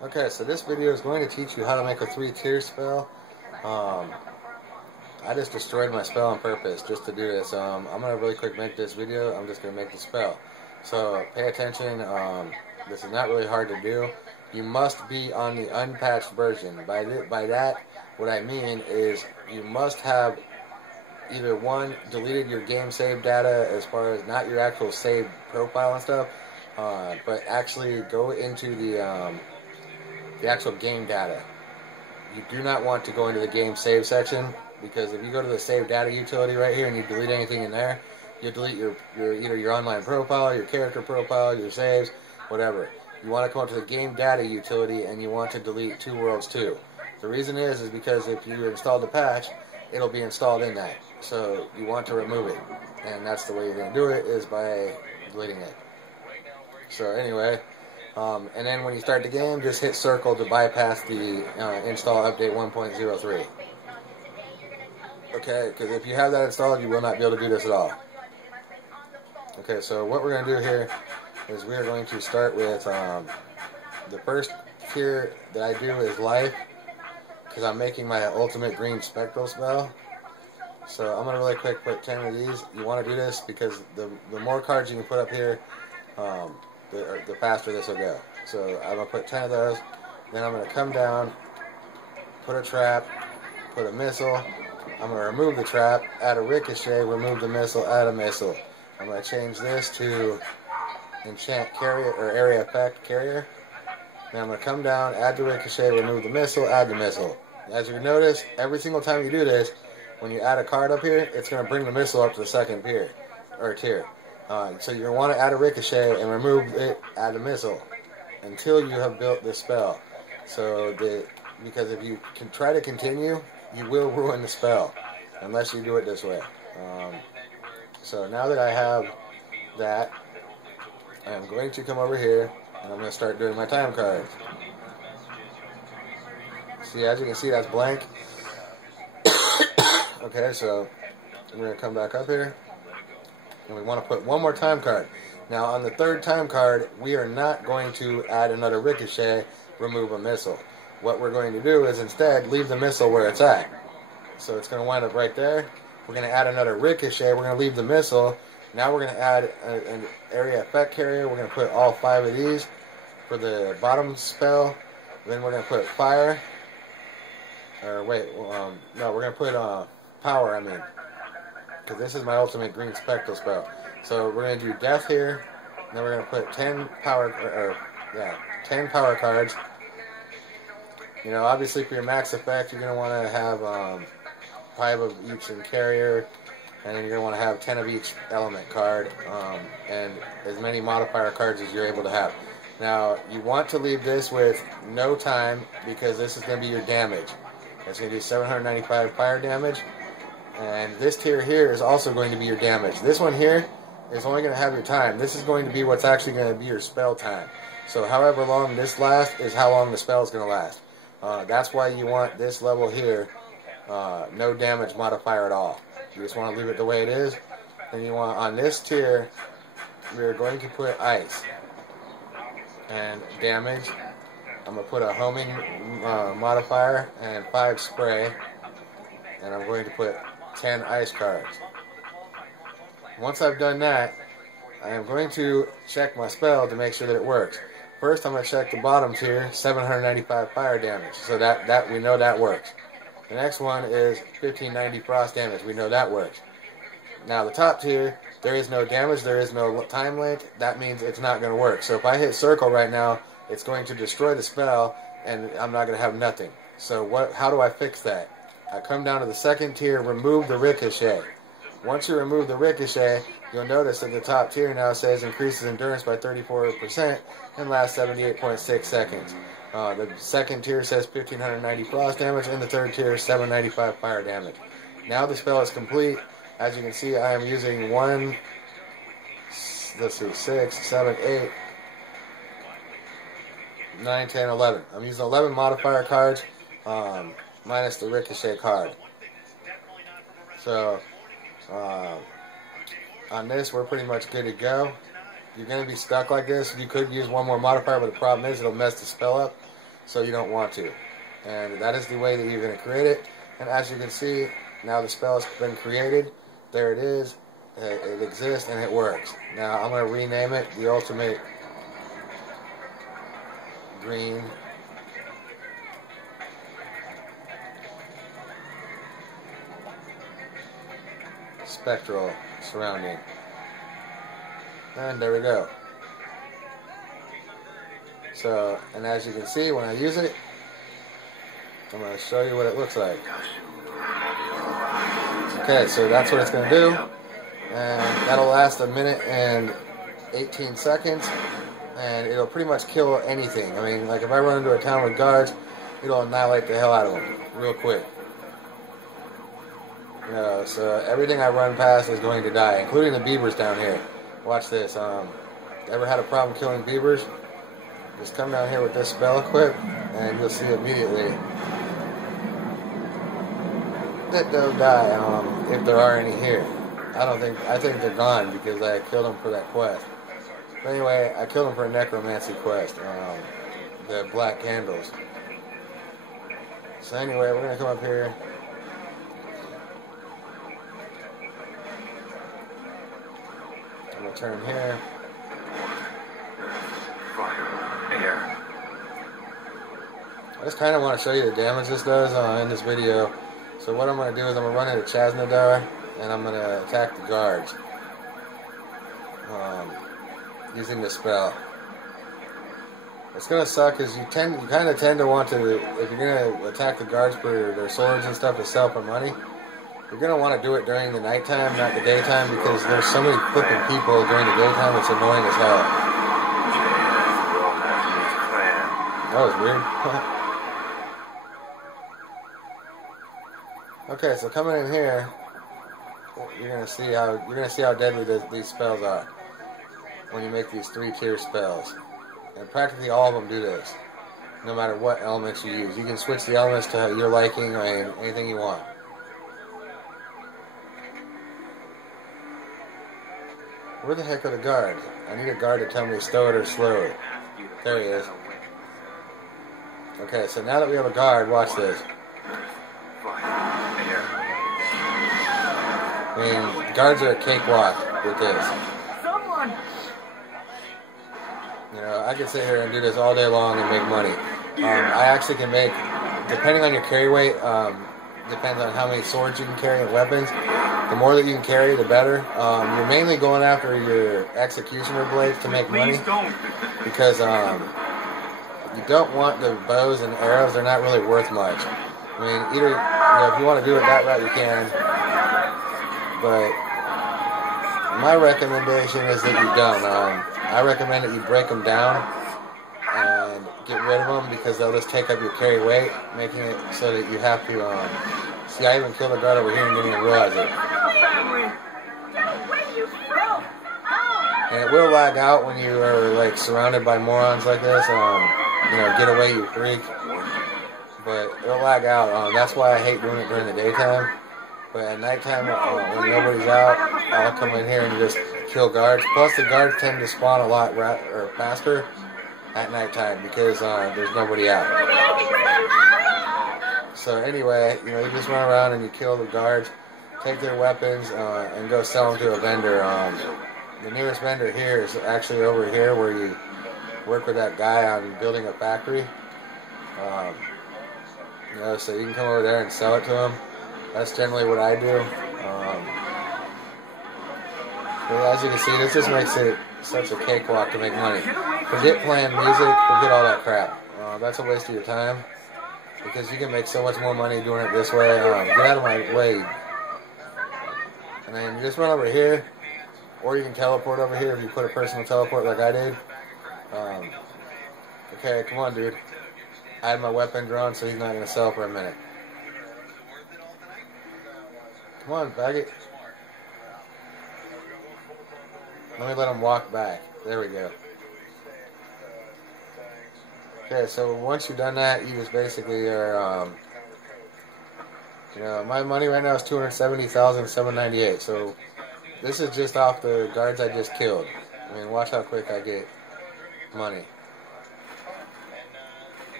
Okay, so this video is going to teach you how to make a 3-tier spell. I just destroyed my spell on purpose just to do this. I'm going to really quick make this video. I'm just going to make the spell. So pay attention. This is not really hard to do. You must be on the unpatched version. By that, what I mean is you must have either one, deleted your game save data as far as not your actual save profile and stuff, but actually go into the actual game data. You do not want to go into the game save section, because if you go to the save data utility right here and you delete anything in there, you delete your either your online profile, your character profile, your saves, whatever. You want to come up to the game data utility and you want to delete 2 worlds too. The reason is because if you install the patch, it'll be installed in that. So you want to remove it, and that's the way you're going to do it, is by deleting it. So anyway, and then when you start the game, just hit circle to bypass the install update 1.03. Okay, because if you have that installed, you will not be able to do this at all. Okay, so what we're going to do here is we are going to start with the first tier that I do is life, because I'm making my ultimate green spectral spell. So I'm going to really quick put 10 of these. You want to do this because the more cards you can put up here, the faster this will go. So I'm going to put 10 of those. Then I'm going to come down, put a trap, put a missile. I'm going to remove the trap, add a ricochet, remove the missile, add a missile. I'm going to change this to enchant carrier or area effect carrier. Then I'm going to come down, add the ricochet, remove the missile, add the missile. As you notice, every single time you do this, when you add a card up here, it's going to bring the missile up to the second tier. So you're going to want to add a ricochet and remove it, add a missile, until you have built this spell. Because if you can try to continue, you will ruin the spell, unless you do it this way. So now that I have that, I am going to come over here, and I'm going to start doing my time cards. See, as you can see, that's blank. Okay, so we're going to come back up here, and we want to put one more time card. Now, on the third time card, we are not going to add another ricochet, remove a missile. What we're going to do is instead leave the missile where it's at. So it's going to wind up right there. We're going to add another ricochet. We're going to leave the missile. Now we're going to add an area effect carrier. We're going to put all 5 of these for the bottom spell. Then we're going to put fire. Or wait, no, we're going to put power, because this is my ultimate green spectral spell. So we're going to do death here. Then we're going to put 10 power, 10 power cards. You know, obviously for your max effect, you're going to want to have 5 of each in carrier, and then you're going to want to have 10 of each element card, and as many modifier cards as you're able to have. Now, you want to leave this with no time, because this is going to be your damage. It's going to do 795 fire damage, and this tier here is also going to be your damage. This one here is only going to have your time. This is going to be what's actually going to be your spell time. So however long this lasts is how long the spell is going to last. That's why you want this level here, no damage modifier at all. You just want to leave it the way it is. Then you want, on this tier, we're going to put ice and damage. I'm going to put a homing modifier and 5 spray, and I'm going to put 10 ice cards. Once I've done that, I am going to check my spell to make sure that it works. First, I'm going to check the bottom tier, 795 fire damage, so that we know that works. The next one is 1590 frost damage. We know that works. Now the top tier, there is no damage, there is no time length. That means it's not going to work. So if I hit circle right now, it's going to destroy the spell, and I'm not going to have nothing. So how do I fix that? I come down to the second tier, remove the ricochet. Once you remove the ricochet, you'll notice that the top tier now says increases endurance by 34% and lasts 78.6 seconds. The second tier says 1590 frost damage, and the third tier 795 fire damage. Now the spell is complete. As you can see, I am using 6, 7, 8, 9, 10, 11. I'm using 11 modifier cards, minus the ricochet card. So, on this, we're pretty much good to go. You're going to be stuck like this. You could use one more modifier, but the problem is it'll mess the spell up. so you don't want to. And that is the way that you're going to create it. And as you can see, now the spell has been created. There it is. It exists and it works. Now I'm going to rename it the Ultimate Green Spectral Surrounding. And there we go. So, and as you can see, when I use it, I'm going to show you what it looks like. Okay, so that's what it's going to do. And that'll last 1 minute and 18 seconds. And it'll pretty much kill anything. I mean, like if I run into a town with guards, it'll annihilate the hell out of them real quick. You know, so everything I run past is going to die, including the beavers down here. Watch this. Ever had a problem killing beavers? Just come down here with this spell equipped, and you'll see immediately that they'll die if there are any here. I think they're gone because I killed them for that quest. But anyway, I killed them for a necromancy quest, the black candles. So anyway, we're gonna come up here. I'm gonna turn here. Air. I just kind of want to show you the damage this does in this video. So what I'm going to do is I'm going to run into Chaznadar and I'm going to attack the guards using this spell. It's going to suck because you kind of tend to want to, if you're going to attack the guards for their swords and stuff to sell for money, you're going to want to do it during the nighttime, not the daytime, because there's so many flipping people during the daytime, it's annoying as hell. That was weird. Okay, so coming in here, you're gonna see how deadly these spells are when you make these 3-tier spells, and practically all of them do this. No matter what elements you use, you can switch the elements to your liking or anything you want. Where the heck are the guards? I need a guard to tell me to stow it or slow it. There he is. Okay, so now that we have a guard, watch this. I mean, guards are a cakewalk with this. You know, I can sit here and do this all day long and make money. I actually can make, depending on your carry weight, depends on how many swords you can carry and weapons. The more that you can carry, the better. You're mainly going after your executioner blades to make money, because you don't want the bows and arrows, they're not really worth much. I mean, either, you know, if you want to do it that route, you can. But my recommendation is that you don't. I recommend that you break them down and get rid of them, because they'll just take up your carry weight, making it so that you have to, see, I even killed a guard over here and didn't even realize it. And it will lag out when you are, like, surrounded by morons like this. You know, get away, you freak. But it'll lag out. That's why I hate doing it during the daytime. But at nighttime, when nobody's out, I'll come in here and just kill guards. Plus, the guards tend to spawn a lot faster at nighttime because there's nobody out. So anyway, you know, you just run around and you kill the guards, take their weapons, and go sell them to a vendor. The nearest vendor here is actually over here, where you work with that guy on building a factory. You know, so you can come over there and sell it to him. That's generally what I do. But as you can see, this just makes it such a cakewalk to make money. Forget playing music, forget all that crap. That's a waste of your time, because you can make so much more money doing it this way. Get out of my way. And then you just run over here, or you can teleport over here if you put a personal teleport like I did. Okay, come on, dude. I had my weapon drawn, so he's not going to sell for a minute. Come on, faggot. Let me let him walk back. There we go. Okay, so once you've done that, you just basically are, you know, my money right now is $270,798. So this is just off the guards I just killed. I mean, watch how quick I get money.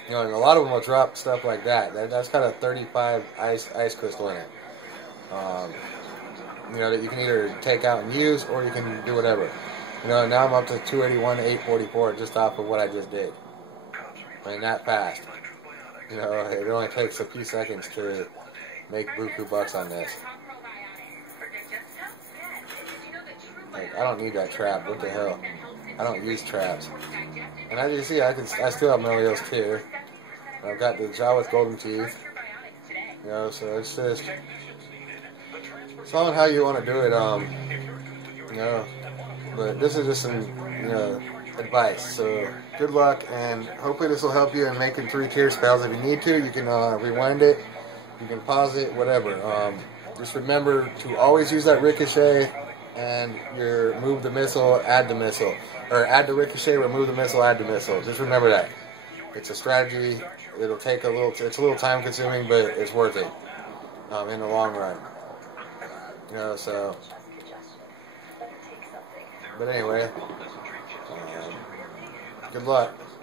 You know, and a lot of them will drop stuff like that. That's got a 35 ice crystal in it. You know, that you can either take out and use, or you can do whatever. You know, now I'm up to 281 to 844 just off of what I just did. I mean, that fast. You know, it only takes a few seconds to make buku bucks on this. Like, I don't need that trap. What the hell? I don't use traps. And as you can see, I still have Melios too. I've got the Jawa's Golden Teeth. You know, so it's just, it's all on how you want to do it. You know, but this is just some, you know, advice. So good luck, and hopefully this will help you in making 3 tier spells. If you need to, you can rewind it, you can pause it, whatever. Just remember to always use that ricochet, and move the missile, add the missile, or add the ricochet, remove the missile, add the missile. Just remember that. It's a strategy. It'll take it's a little time consuming, but it's worth it in the long run. You know, so. But anyway, good luck.